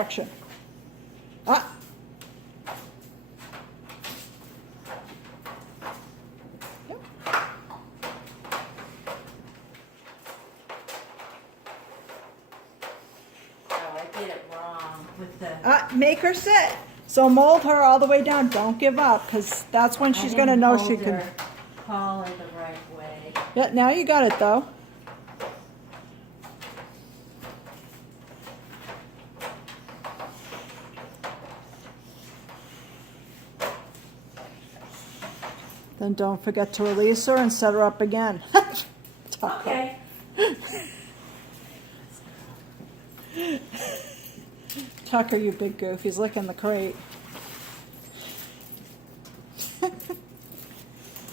direction. Ah. Yep. Oh, I did it wrong with the. Make her sit. So mold her all the way down. Don't give up, because that's when she's going to know she can. Call it the right way. Yeah, now you got it, though. Then don't forget to release her and set her up again. Okay. Tucker, you big goof. He's licking the crate.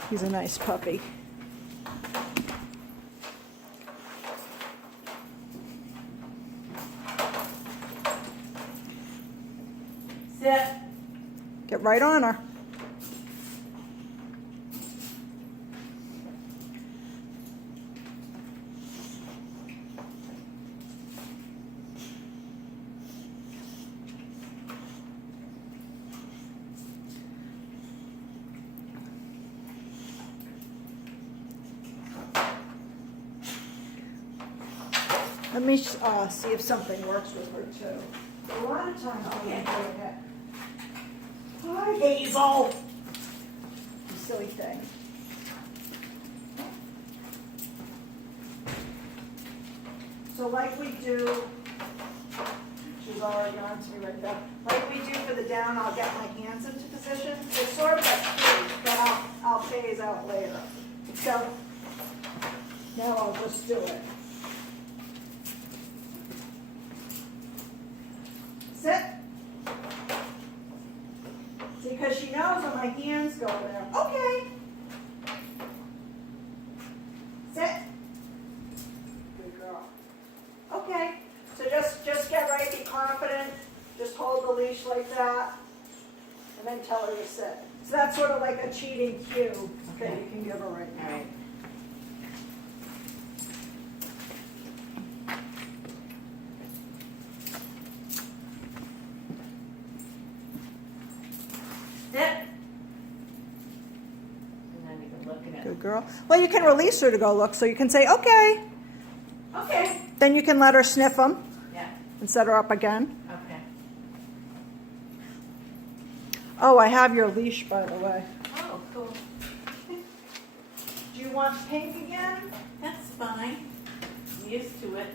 He's a nice puppy. Sit. Get right on her. Let me see if something works with her too. A lot of times I can't do it. Hi, Hazel. You silly thing. So like we do, she's already on to me right there. Like we do for the down, I'll get my hands into position. It's sort of like phase, but I'll phase out later. So now I'll just do it. Sit. See, because she knows when my hands go there. Okay. Sit. Good girl. Okay. So just get right, be confident. Just hold the leash like that. And then tell her to sit. So that's sort of like a cheating cue that you can give her right now. Right. Good girl. Well, you can release her to go look, so you can say, okay. Okay. Then you can let her sniff them. Yeah. And set her up again. Okay. Oh, I have your leash, by the way. Oh, cool. Do you want pink again? That's fine. I'm used to it.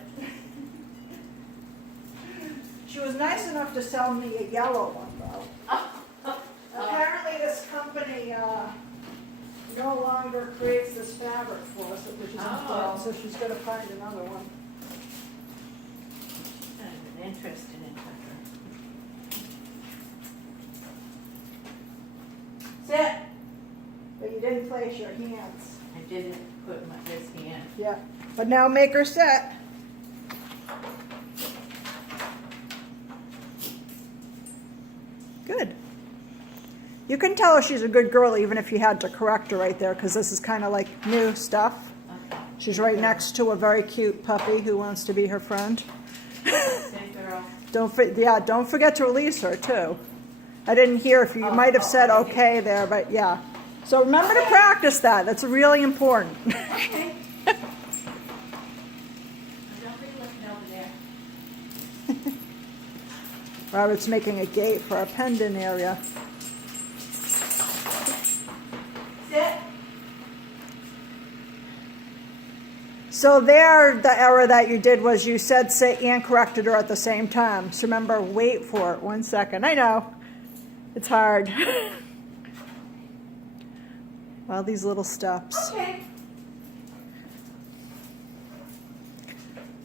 She was nice enough to sell me a yellow one, though. Apparently this company no longer creates this fabric for us, which is important, so she's going to find another one. I'm interested in Tucker. Sit. But you didn't place your hands. I didn't put this hand. Yeah. But now make her sit. Good. You can tell her she's a good girl even if you had to correct her right there, because this is kind of like new stuff. Okay. She's right next to a very cute puppy who wants to be her friend. Good girl. Don't forget to release her too. I didn't hear if you might have said okay there, but yeah. So remember to practice that. That's really important. Okay. Don't be looking over there. Robert's making a gate for our pendant area. Sit. So there, the error that you did was you said sit and corrected her at the same time. So remember, wait for it 1 second. I know. It's hard. All these little steps. Okay.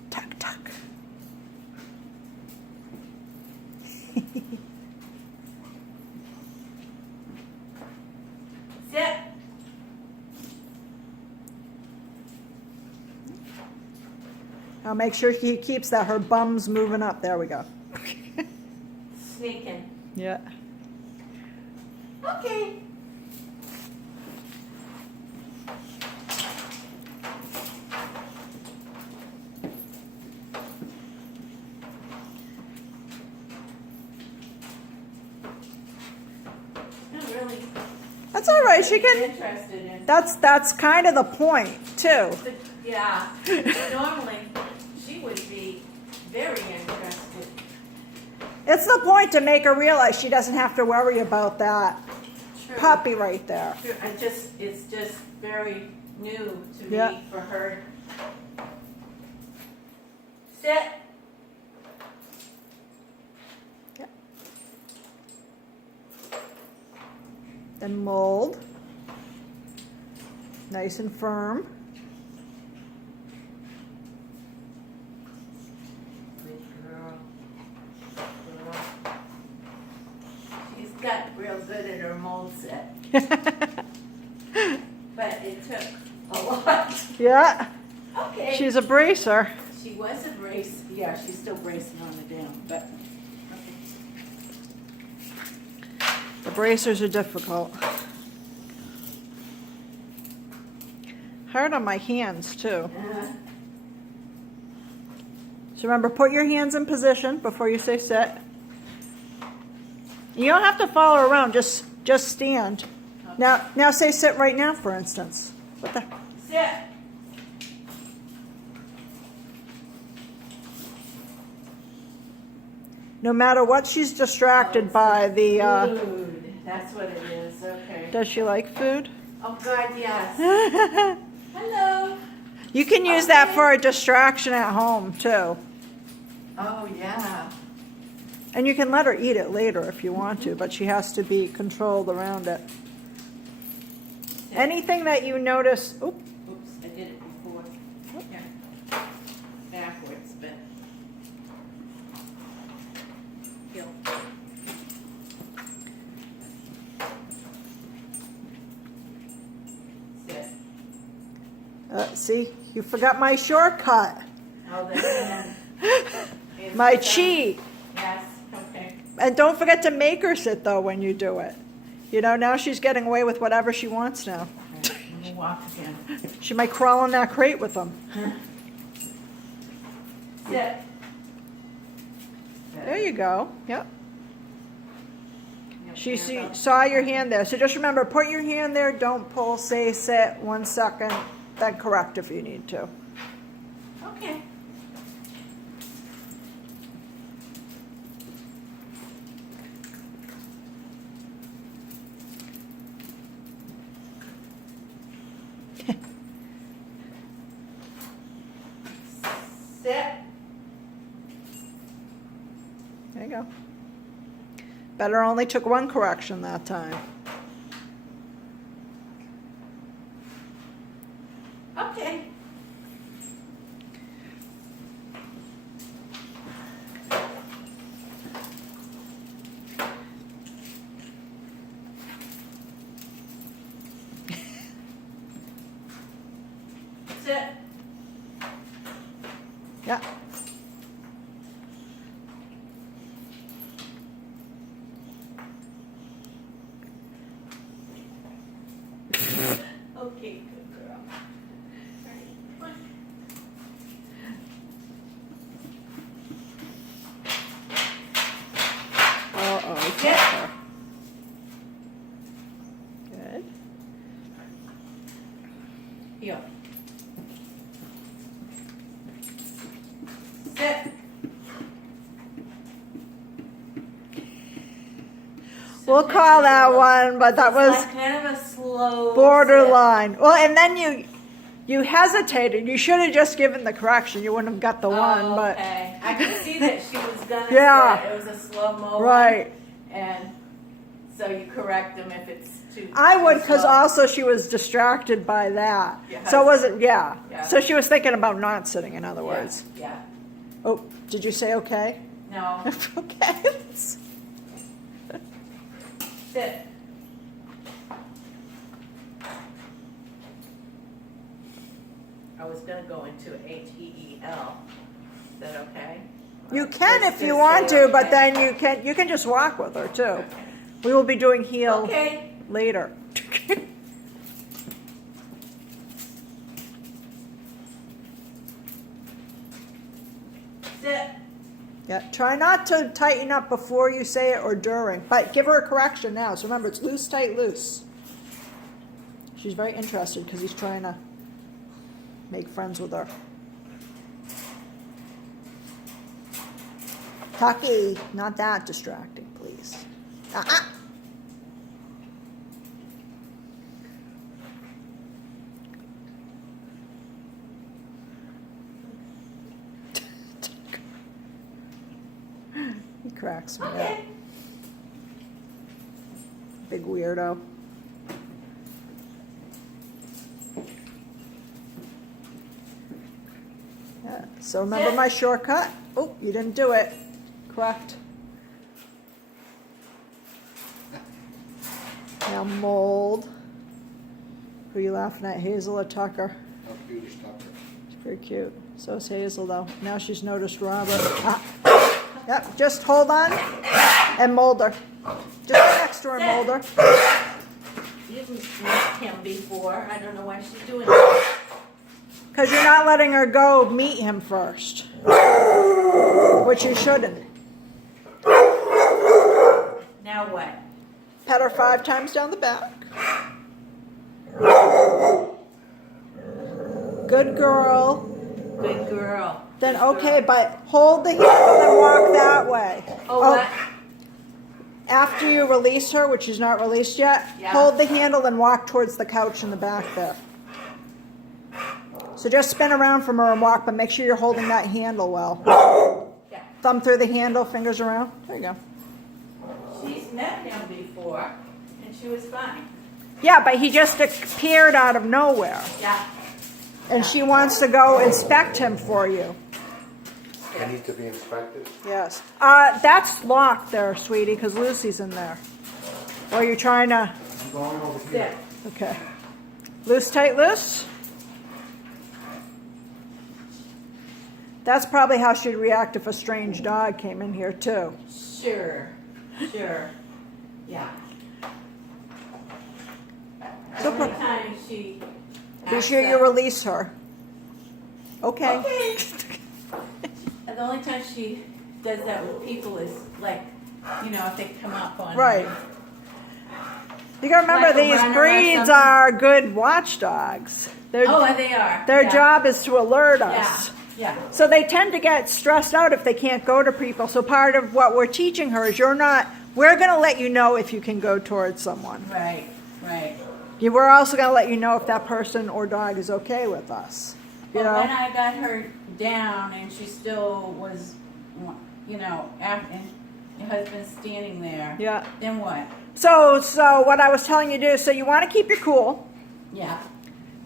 Tuck, tuck. Sit. Now make sure he keeps that her bum's moving up. There we go. Sneaking. Yeah. Okay. That's all right. She She's can. interested in. That's kind of the point too. But, yeah, normally she would be very interested. It's the point to make her realize she doesn't have to worry about that True. puppy right there. True. It's just very new to Yeah. me for her. Sit. Then mold. Nice and firm. Good girl. Girl. She's got real good at her mold set, but it took a lot. Yeah, Okay. she's a bracer. She was a brace. Yeah, she's still bracing on the down, but okay. The bracers are difficult. Hard on my hands too. So remember, put your hands in position before you say sit. You don't have to follow around, just stand. Okay. Now say sit right now, for instance. What the? Sit. No matter what she's distracted by, the, Food. That's what it is. Okay. does she like food? Oh God, yes. Hello. You can use that Okay. for a distraction at home too. Oh yeah. And you can let her eat it later if you want to, but she has to be controlled around it. Sit. Anything that you notice, oop, Oops, I did it before. Yeah. Backwards, but. Heel. Sit. see, you forgot my shortcut, Oh, then. my cheat. Yes, okay. And don't forget to make her sit though when you do it. You know, now she's getting away with whatever she wants now. All right, let me walk again. She might crawl in that crate with them. Sit. There you go. Yep. Yep, She there it goes. saw your hand there. So just remember, put your hand there, don't pull, say sit, 1 second, then correct if you need to. Okay. Sit. There you go. Better only took 1 correction that time. Okay. Sit. Yeah. Okay, good girl. Right, one. Uh-oh, Sit. her. Good. Heel. Sit. We'll call that one, but that It's was like kind of a slow borderline. Well, and then you hesitated. You should have just given the correction. You wouldn't have got the sit. one, Oh, but okay. I could see that she was gonna Yeah. sit. It was a slow-mo right. one, and so you correct them if it's too I would, too because slow. also she was distracted by that. Yeah. So it wasn't, yeah. Yeah. So she was thinking about not sitting, in other words. Yeah. Oh, did you say okay? No. Okay. Sit. I was gonna go into HEEL. Is that okay? You Or can just if you say want to, but okay? then you can just walk with her too. Okay. We will be doing heel Okay. later. Sit. Yeah, try not to tighten up before you say it or during, but give her a correction now. So remember, it's loose, tight, loose. She's very interested because he's trying to make friends with her. Tucky, not that distracting, please. Ah-ah. He cracks me up. Big weirdo. Yeah. So remember my shortcut? Oh, you didn't do it. Correct. Now mold. Who are you laughing at, Hazel or Tucker? How cute is Tucker? She's pretty cute. So is Hazel though. Now she's noticed Robert. Ah. Yep, just hold on and mold her. Just get next to her and mold her. You've met him before. I don't know why she's doing that. Because you're not letting her go meet him first. Which you shouldn't. Now what? Pet her 5 times down the back. Good girl. Good girl. Then Good okay, girl. but hold the handle and walk that way. Oh, what? After you release her, which is not released yet, Yeah. hold the handle and walk towards the couch in the back there. So just spin around from her and walk, but make sure you're holding that handle well. Yeah. Thumb through the handle, fingers around. There you go. She's met him before, and she was fine. Yeah, but he just appeared out of nowhere. Yeah. And she wants to go inspect him for you. I need to be inspected. Yes. That's locked there, sweetie, because Lucy's in there. Or you're trying to... I'm going over Sit. here. Okay. Loose, tight, loose. That's probably how she'd react if a strange dog came in here, too. Sure. Sure. Yeah. So Every time she Be acts sure you up- release her. Okay. Okay. The only time she does that with people is like, you know, if they come up on Right. her. You gotta remember, Like a these runner or breeds something. are good watchdogs. Oh, they are. Their Yeah. job is to alert us. Yeah. So they tend to get stressed out if they can't go to people. So part of what we're teaching her is we're going to let you know if you can go towards someone. Right. Right. We're also going to let you know if that person or dog is okay with us. You But when know? I got her down and she still was, you know, and your husband's standing there. Yeah. Then what? So what I was telling you to do, so you want to keep your cool. Yeah.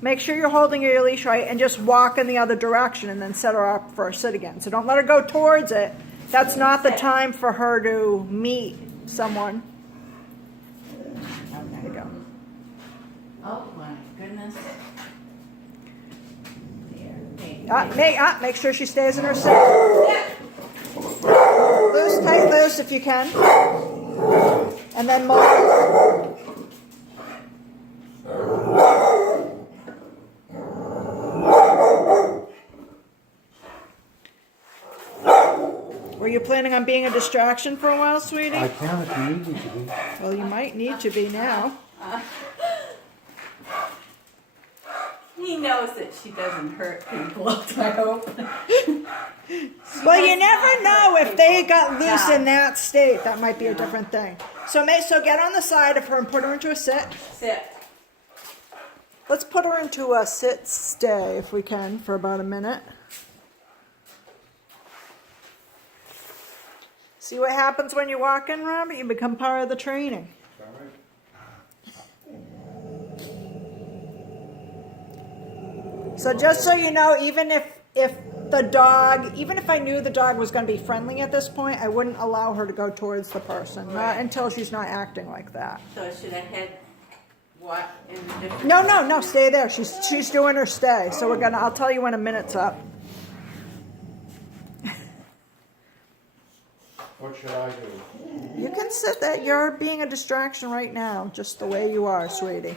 Make sure you're holding your leash right and just walk in the other direction and then set her up for a sit again. So don't let her go towards it. That's not the time for her to meet someone. There you go. Oh my goodness. There. Make sure she stays in her sit. Loose, tight, loose if you can. And then mold. Were you planning on being a distraction for a while, sweetie? I can if you need me to be. Well, you might need to be now. He knows that she doesn't hurt people, I hope. Well, you never know if they got loose Yeah. in that state. That might be a Yeah. different thing. So get on the side of her and put her into a sit. Sit. Let's put her into a sit stay if we can for about a minute. See what happens when you walk in, Robert? You become part of the training. All right. So just so you know, even if I knew the dog was going to be friendly at this point, I wouldn't allow her to go towards the person. Not Right. until she's not acting like that. So should I head what in the different No, stay there. She's doing her stay. So I'll tell you when a minute's up. What should I do? You can sit there. You're being a distraction right now, just the way you are, sweetie.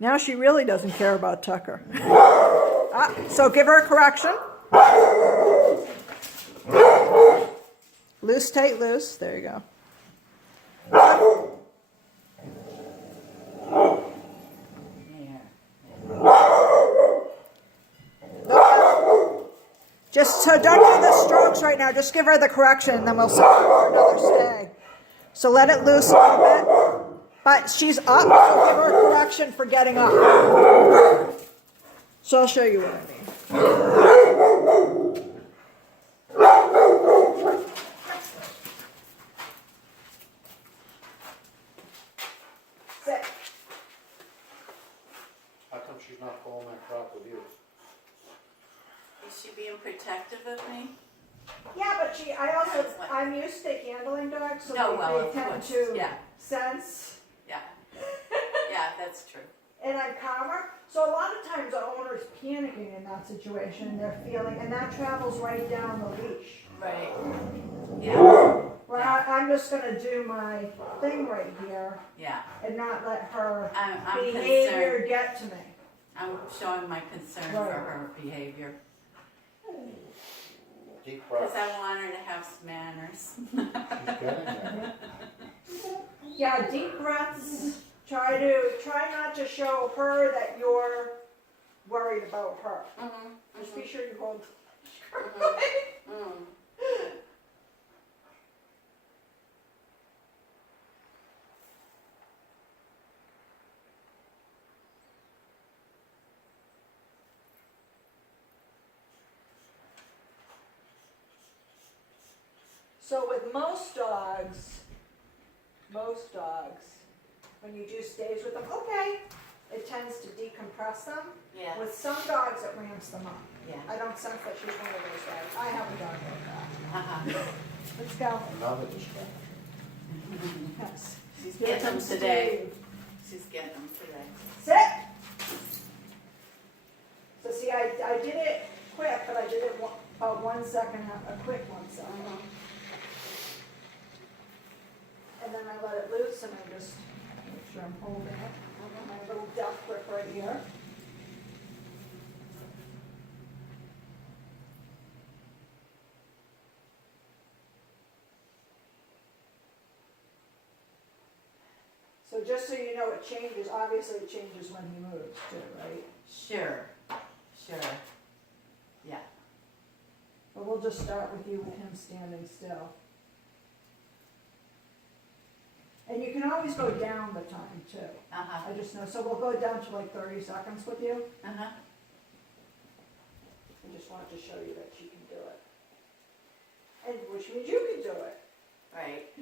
Now she really doesn't care about Tucker. So give her a correction. Loose, tight, loose. There you go. Just so don't do the strokes right now. Just give her the correction, and then we'll set her for another stay. So let it loose a little bit. But she's up, so give her a correction for getting up. So I'll show you what I mean. Sit. How come she's not pulling that crap with you? Is she being protective of me? Yeah, but I'm used to handling dogs, so No, well, they of tend course, to yeah. sense, Yeah. Yeah, that's true. and I'm calmer. So a lot of times the owner's panicking in that situation, they're feeling, and that travels right down the leash. Right. Yeah. Well, I'm just gonna do my thing right here Yeah. and not let her I'm behavior concerned. get to me. I'm showing my concern Right. for her behavior. Deep breaths. Because I want her to have some manners. She's getting there. Yeah, deep breaths. Try not to show her that you're worried about her. Just be sure you hold. So with most dogs, when you do stays with them, okay, it tends to decompress them. Yeah. With some dogs, it ramps them up. Yeah. I don't sense that she's one of those dogs. I have a dog like that. Let's go. Another distraction. Yes. She's Here getting them comes today. Steve. She's getting them today. Sit. So see, I did it quick, but I did it about 1 second, a quick 1 second. And then I let it loose and I just make sure I'm holding it. My little death grip right here. So just so you know, it changes. Obviously, it changes when he moves too, right? Sure. Yeah. But we'll just start with you with him standing still. And you can always go down the time too. I just know. So we'll go down to like 30 seconds with you. I just wanted to show you that she can do it. And which means you can do it. Right.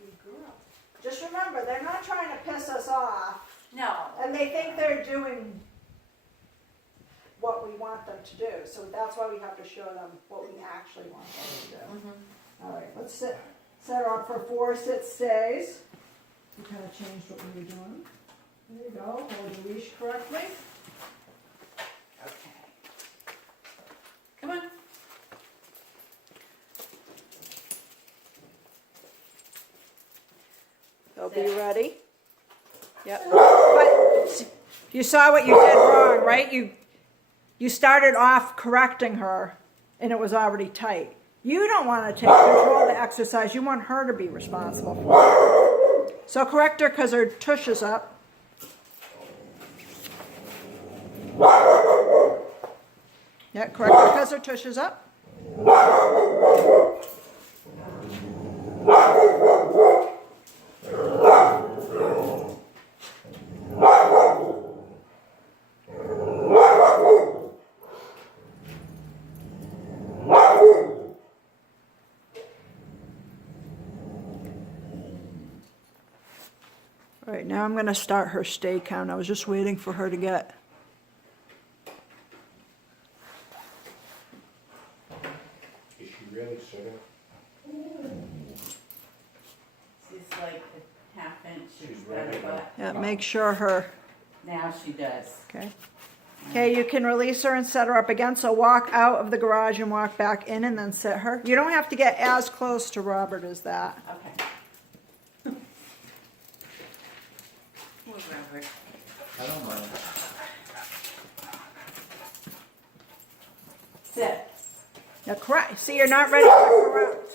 Good girl. Just remember, they're not trying to piss us off. No. And they think they're doing what we want them to do. So that's why we have to show them what we actually want them to do. All right, let's set her up for 4 sit stays. We kind of changed what we were doing. There you go. Hold the leash correctly. Okay. Come on. They'll be ready. Yep. But you saw what you did wrong, right? You started off correcting her, and it was already tight. You don't want to take control of the exercise. You want her to be responsible for it. So correct her because her tush is up. Yeah, correct her because her tush is up. All right, now I'm going to start her stay count. I was just waiting for her to get. Is she really sitting? She's like a half inch. She's got ready. her butt. Yeah, make sure her. Now she does. Okay. Okay, you can release her and set her up again. So walk out of the garage and walk back in and then sit her. You don't have to get as close to Robert as that. Okay. with Robert. I don't mind. Sit. Now, correct. See, you're not ready to correct.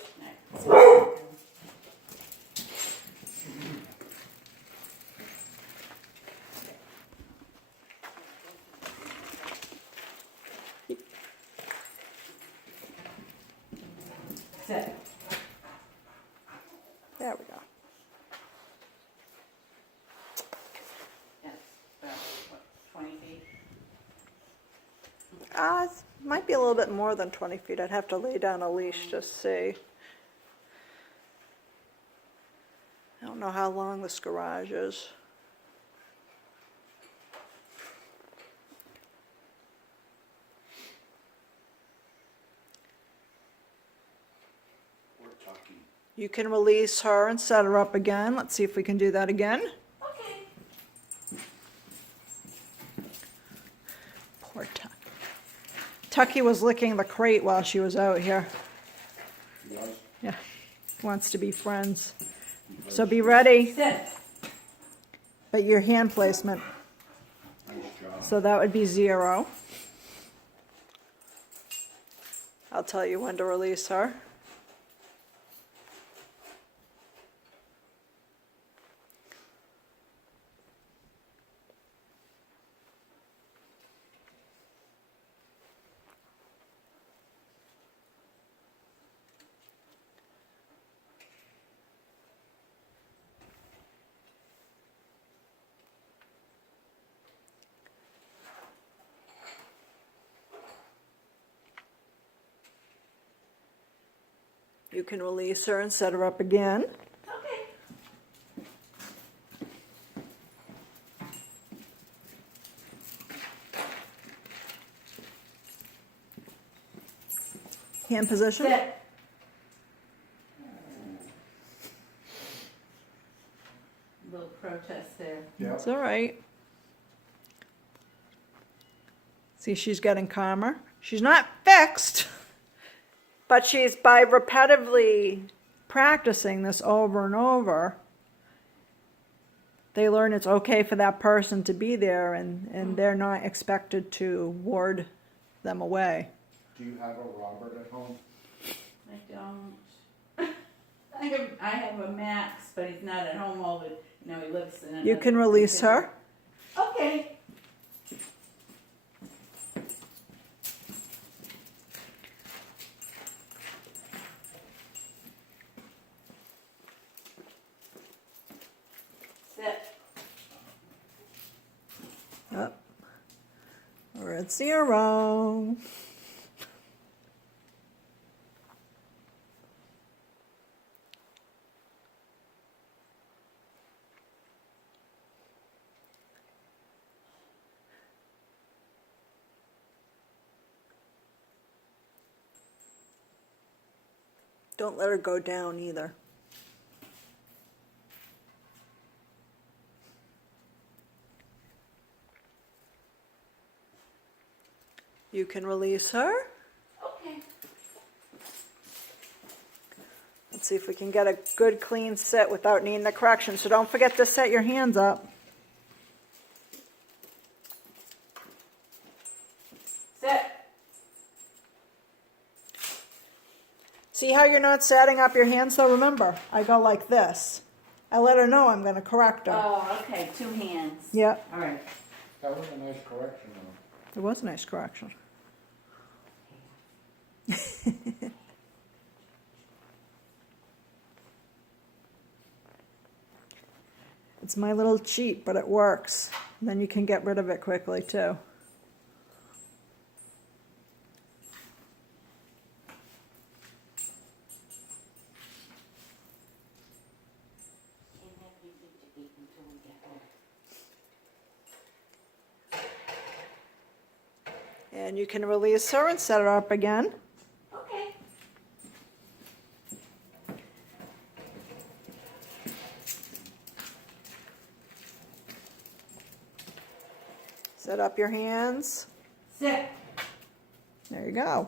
Sit. There we go. Yes, about, what, 20 feet? It might be a little bit more than 20 feet. I'd have to lay down a leash to see. I don't know how long this garage is. We're talking. You can release her and set her up again. Let's see if we can do that again. Okay. Poor Tucky. Tucky was licking the crate while she was out here. She was? Yeah, wants to be friends. So be ready, Sit. but your hand placement. Nice job. So that would be 0. I'll tell you when to release her. You can release her and set her up again. Okay. Hand position. Sit. Little protest there. Yeah. It's all right. See, she's getting calmer. She's not fixed, but she's by repetitively practicing this over and over, they learn it's okay for that person to be there, and they're not expected to ward them away. Do you have a Robert at home? I don't. I have a Max, but he's not at home all the, he lives in You can release her. Okay. Sit. Up. We're at 0. Don't let her go down either. You can release her. Okay. Let's see if we can get a good clean sit without needing the correction. So don't forget to set your hands up. Sit. See how you're not setting up your hands? So remember, I go like this. I let her know I'm going to correct her. Oh, okay. 2 hands. Yep, All right. That was a nice correction though. it was a nice correction. It's my little cheat, but it works. And then you can get rid of it quickly too. And you can release her and set her up again. Okay. Set up your hands. Sit. There you go.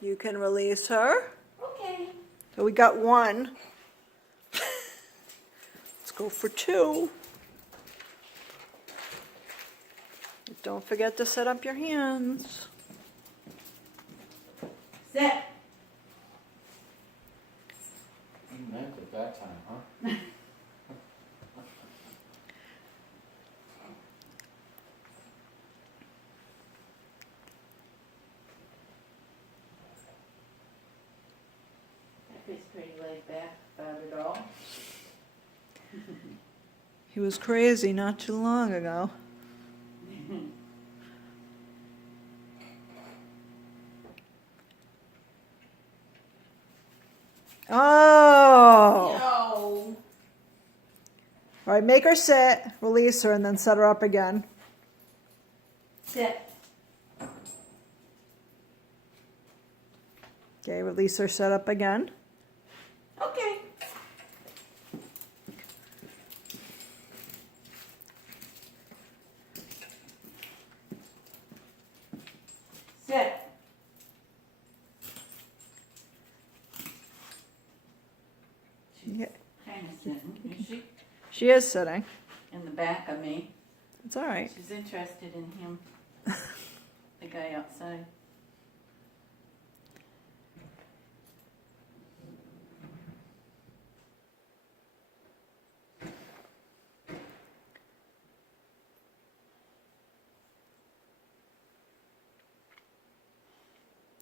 You can release her. Okay. So we got one. Let's go for two. Don't forget to set up your hands. Sit. You meant it that time, huh? He's pretty laid back about it all. He was crazy not too long ago. Oh! No. All right, make her sit, release her, and then set her up again. Sit. Okay, release her, set up again. Okay. Sit. Yeah. Kind of sitting, is she? She is sitting. In the back of me. It's all right. She's interested in him. The guy outside.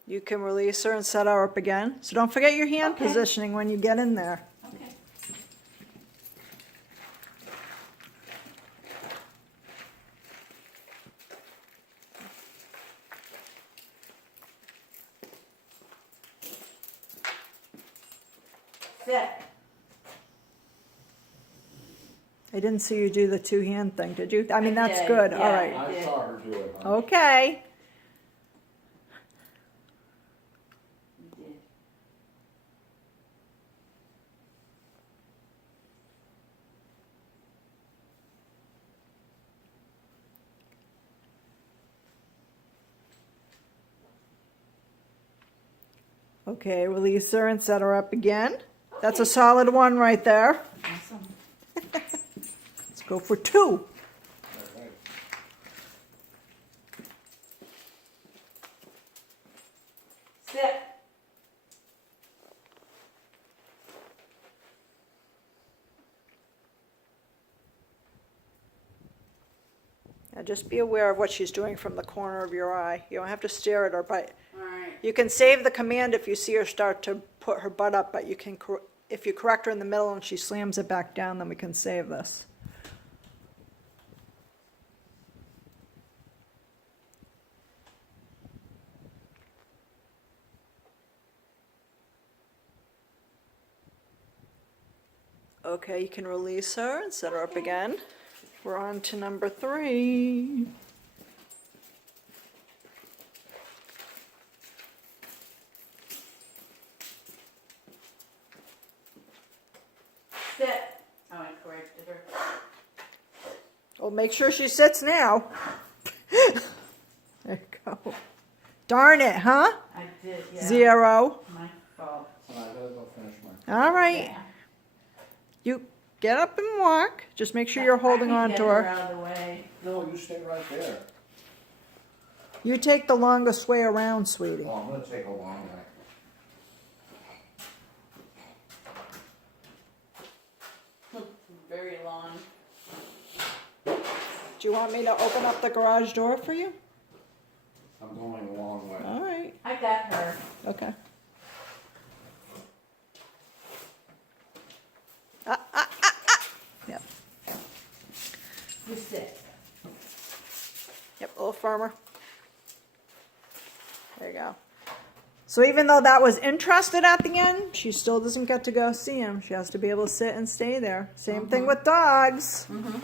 You can release her and set her up again. So don't forget your hand Okay. positioning when you get in there. Okay. Sit. I didn't see you do the two-hand thing, did you? I mean, I that's did, good. yeah. All right. I did. saw her do it, huh? Okay. You did. Okay, release her and set her up again. That's a Okay. solid one right there. Awesome. Let's go for two. All right. Sit. Now just be aware of what she's doing from the corner of your eye. You don't have to stare at her, but All right. you can save the command if you see her start to put her butt up, but you can, if you correct her in the middle and she slams it back down, then we can save this. Okay, you can release her and set her up again. We're on to number 3. Sit. Oh, I corrected her. Well, make sure she sits now. There you go. Darn it, huh? I did, yeah. 0. My fault. And I gotta go finish my. All right. Yeah. You get up and walk. Just make sure you're holding on to I her. can get out of the way. No, you stay right there. You take the longest way around, sweetie. Oh, I'm gonna take a long way. Very long. Do you want me to open up the garage door for you? I'm going a long way. All right. I got her. Okay. Yep. You sit. Yep, a little firmer. There you go. So even though that was interested at the end, she still doesn't get to go see him. She has to be able to sit and stay there. Same thing with dogs. Mm-hmm.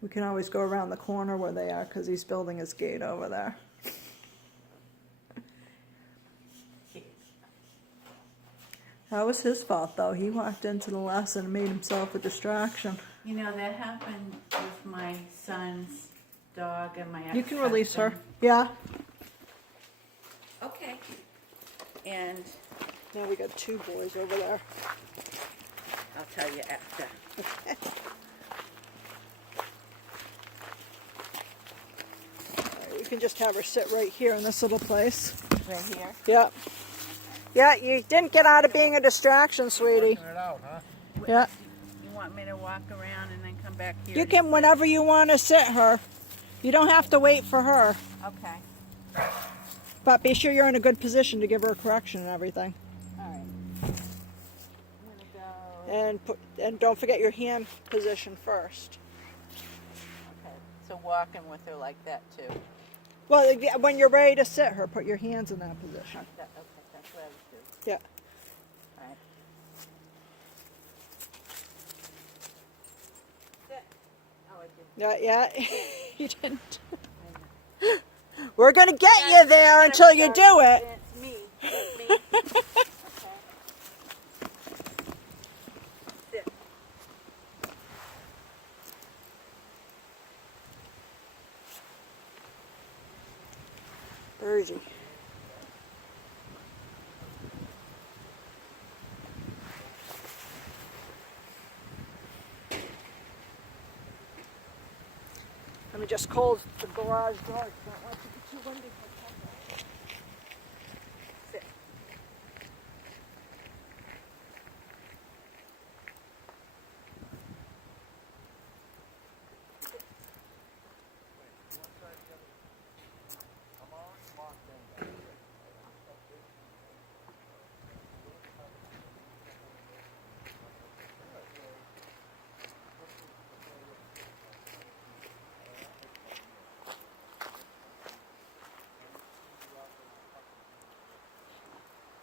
We can always go around the corner where they are because he's building his gate over there. That was his fault, though. He walked into the lesson and made himself a distraction. You know, that happened with my son's dog and my ex-husband. You can release her. Yeah. Okay. And Now we got 2 boys over there. I'll tell you after. Alright, we can just have her sit right here in this little place. Right here. Yeah. Yeah, you didn't get out of being a distraction, sweetie. Working it out, huh? Yeah. You want me to walk around and then come back here? You can whenever you want to sit her. You don't have to wait for her. Okay. But be sure you're in a good position to give her a correction and everything. All right. I'm gonna go. And don't forget your hand position first. Okay. So walking with her like that too. Well, when you're ready to sit her, put your hands in that position. Okay, that's what I would do. Yeah. All right. Sit. Oh, I did. Yeah, you didn't. We're gonna get you there until you do it. It's me. It's me. Okay. Sit. Birdie. Let me just close the garage door. I don't want it to be too windy for Pepper. Sit.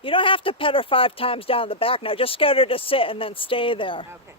You don't have to pet her 5 times down the back now. Just get her to sit and then stay there. Okay.